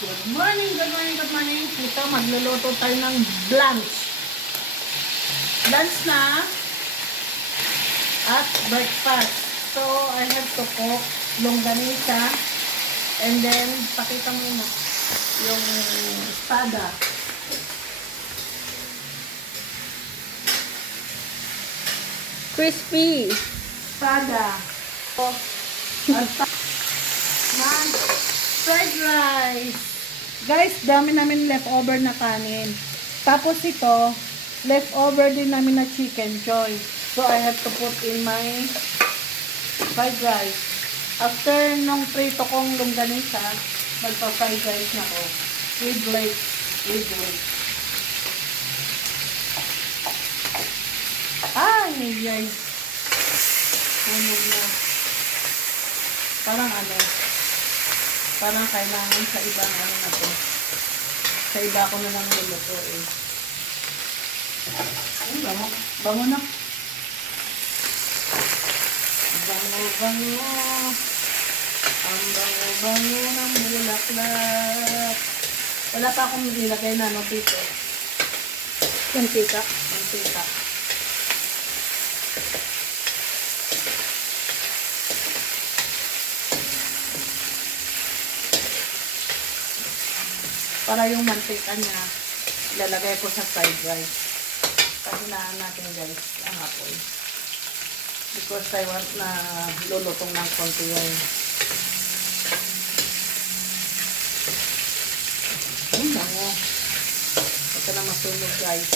Good morning, good morning, good morning. Ito, magluluto tayo ng lunch. Lunch na at breakfast. So, I have to cook longganisa and then, pakita mo na yung espada. Crispy. Espada. At fried rice. Guys, dami namin leftover na kanin. Tapos ito, leftover din namin na chicken choy. So, I have to put in my fried rice. After nung prito kong longganisa, magpa-fried rice na ko. With lake. Ay, guys. Tunog na. Parang parang kailangan sa ibang na to. Sa iba ko na lang luluto eh. Ay, bango na. Bango. Ang bango ng bulaklak. Wala pa akong nilagay na dito. Mantika. Para yung mantika niya, ilalagay ko sa fried rice. Pahinaan natin guys, ang apoy. Because I want na lulutong ng konti yung bango. Huwag ka na masunog guys.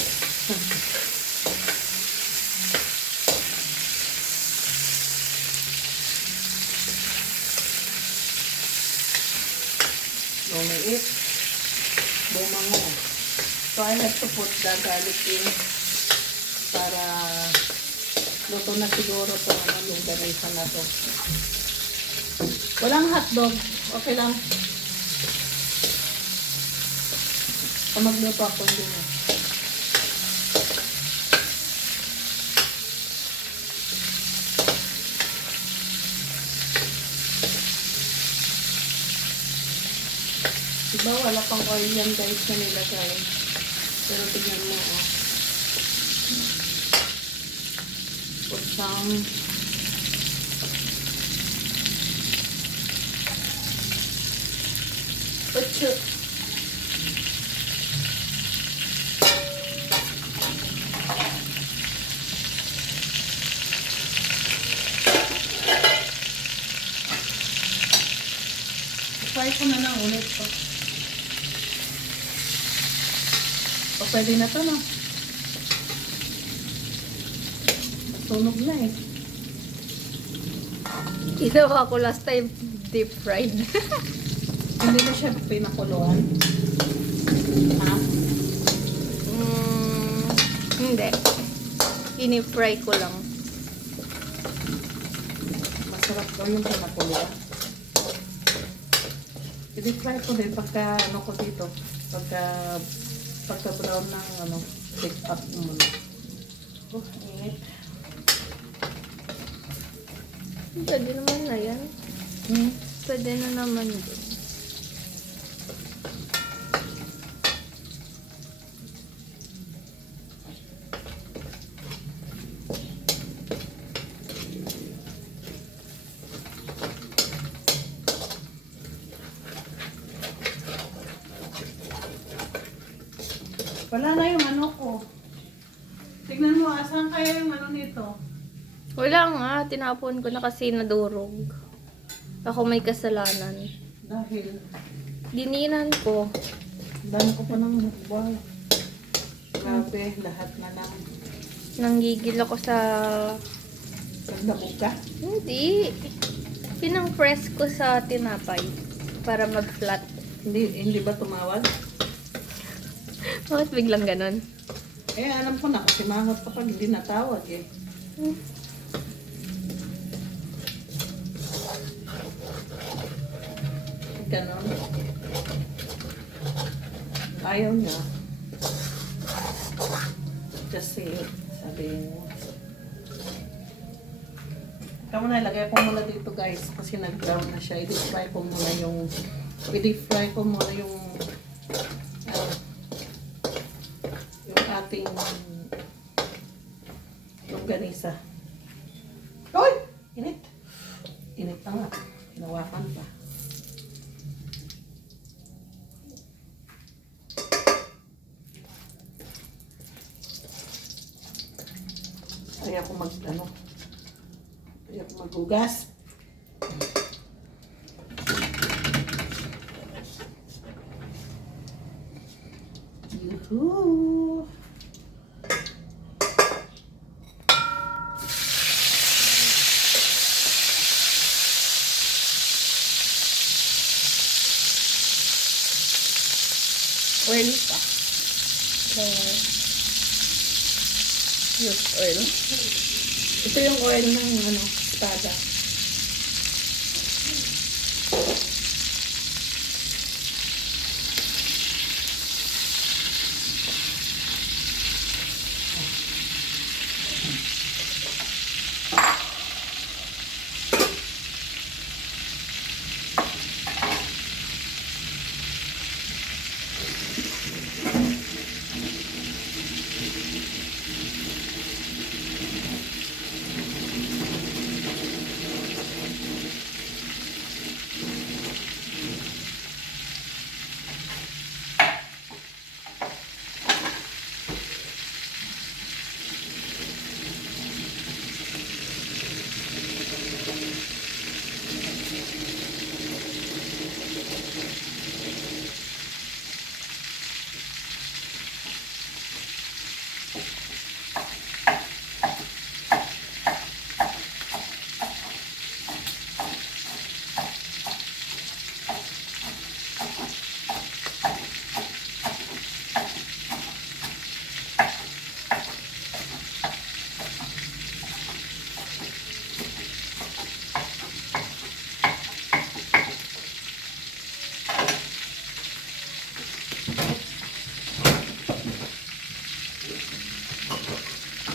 Lumiit. Bumango. So, I have to put the garlic in para luto na siguro itong longganisa na to. Walang hotdog. Okay lang. Magluto ako din. Diba, wala pang oil yan guys na nilagay. Pero tignan mo, oh. Put some butcher. Try ko na lang ulit to. O, pwede na to, no? Sunog na eh. Ginawa ko last time deep fried. Hindi na siya pinakuluan. Ha? Hindi. Ini-fry ko lang. Masarap daw yung pinakuluan. I-try ko din pagka ko dito. Pagka brown ng take up mo. Oh, init. Pwede naman na yan. Pwede na naman din. Wala na yung ko. Tignan mo, asan kaya yung nito? Wala nga. Tinapon ko na kasi nadurog. Ako may kasalanan. Dahil, Dininan ko. dami ko pa ng mukbang. Grabe, lahat na lang. Nanggigil ako sa... Nagdabog ka? Hindi. Pinang-press ko sa tinapay. Para mag-flat. Hindi ba tumawag? Bakit biglang ganon? Eh, alam ko na kasi mangot kapag hindi natawag eh. Ganon. Ayaw niya. Kasi, sabi mo. Ikaw muna, ilagay ko muna dito guys. Kasi nag-brown na siya. I-fry ko muna yung i-fry ko muna yung ating longganisa. Uy! Init! Init na nga. Hinawakan pa. Kaya ako maghugas. Yuhuu! Oil pa. Used oil. Ito yung oil ng espada.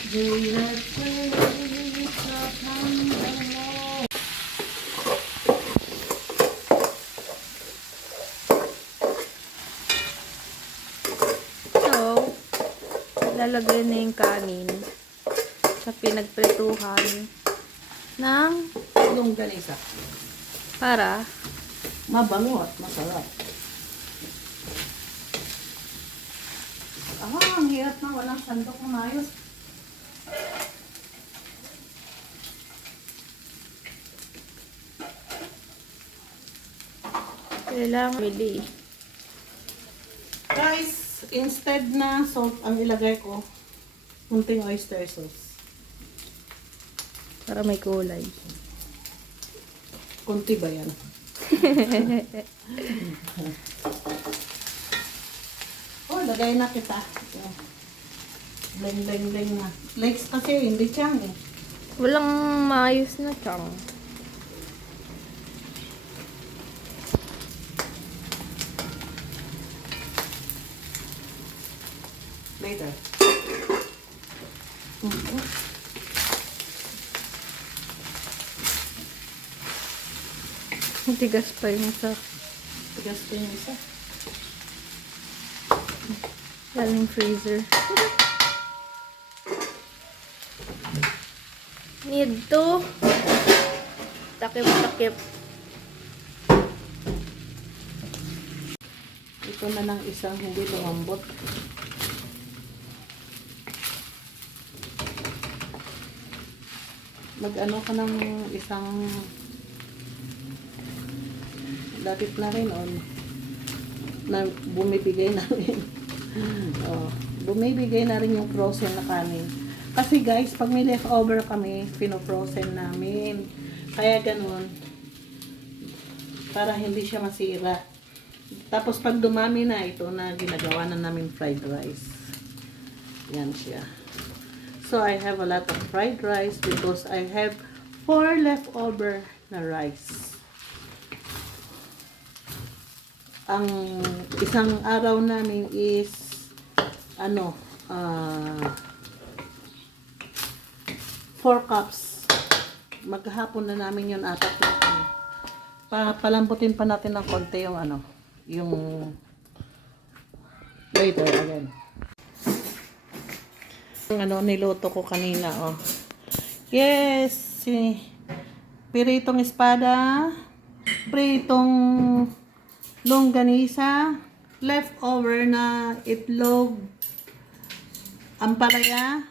So, lalagay na yung kanin sa pinagprituhan ng Longganisa. para Mabango at masarap. Ang hirap na walang sandok na maayos. kailangan mili. Guys, instead na salt ang ilagay ko, kunting oyster sauce. Para may kulay. Kunti ba yan? Oh, lagay na kita. Bleng, bleng, bleng na. Legs kasi, hindi tiyang eh. Walang maayos na chang. Later. Tigas pa yung isa. Tigas ko yung isa. Galing freezer. Need to takip-takip. Ito na ng isang hindi lumambot. Mag-ano ka ng isang lapit na rin on na bumibigay na rin. Oh, bumibigay na rin yung frozen na kanin. Kasi guys, pag may leftover kami, pino-frozen namin. Kaya ganun. Para hindi siya masira. Tapos pag dumami na, ito na ginagawa na namin fried rice. Yan siya. So I have a lot of fried rice because I have 4 leftover na rice. Ang isang araw namin is 4 cups. Maghapon na namin yun apat na. palambutin pa natin ng konti yung ano, yung later again. Yung ano, niluto ko kanina, oh. Yes, piritong espada, pritong longganisa, leftover na itlog, ampalaya,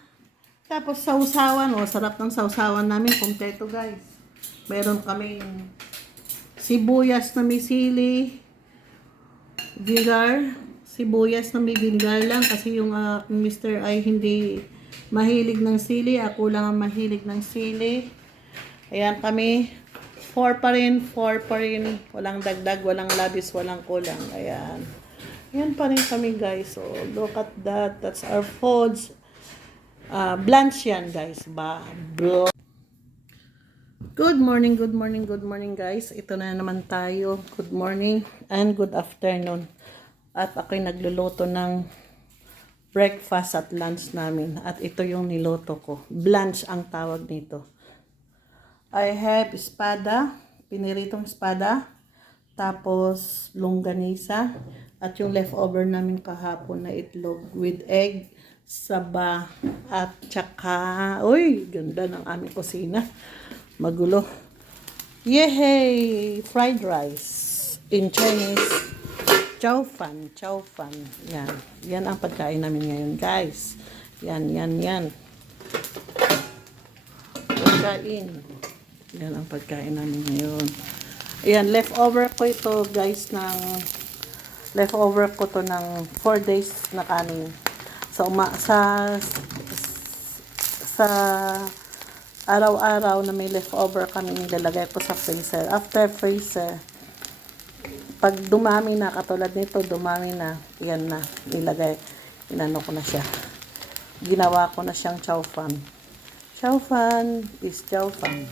tapos sausawan, oh, sarap ng sausawan namin, kompleto guys. Meron kaming sibuyas na may sili, vinegar, sibuyas na may vinegar lang kasi yung Mr. ay hindi mahilig ng sili, ako lang ang mahilig ng sili. Ayan kami, 4 pa rin, walang dagdag, walang labis, walang kulang. Ayan. Ayan pa rin kami guys. So, look at that. That's our foods. Blanch yan guys. Bro. Good morning guys. Ito na naman tayo. Good morning and good afternoon. At ako'y nagluluto ng breakfast at lunch namin. At ito yung niluto ko. Blanch ang tawag nito. I have espada, piniritong espada, tapos longganisa, at yung leftover namin kahapon na itlog with egg, saba, at tsaka, uy, ganda ng aming kusina. Magulo. Yehey! Fried rice. In Chinese, chow fan. Yan. Yan ang pagkain namin ngayon, guys. Yan. Pagkain. Yan ang pagkain namin ngayon. Ayan, leftover ko ito, guys, leftover ko to ng 4 days na kanin. So, sa araw-araw na may leftover kami, nilalagay ko sa freezer. After freezer, pag dumami na, katulad nito, dumami na, yan na, inano ko na siya. Ginawa ko na siyang chow fan. Chow fan is chow fan.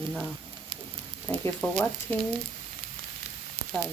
You know. Thank you for watching. Bye.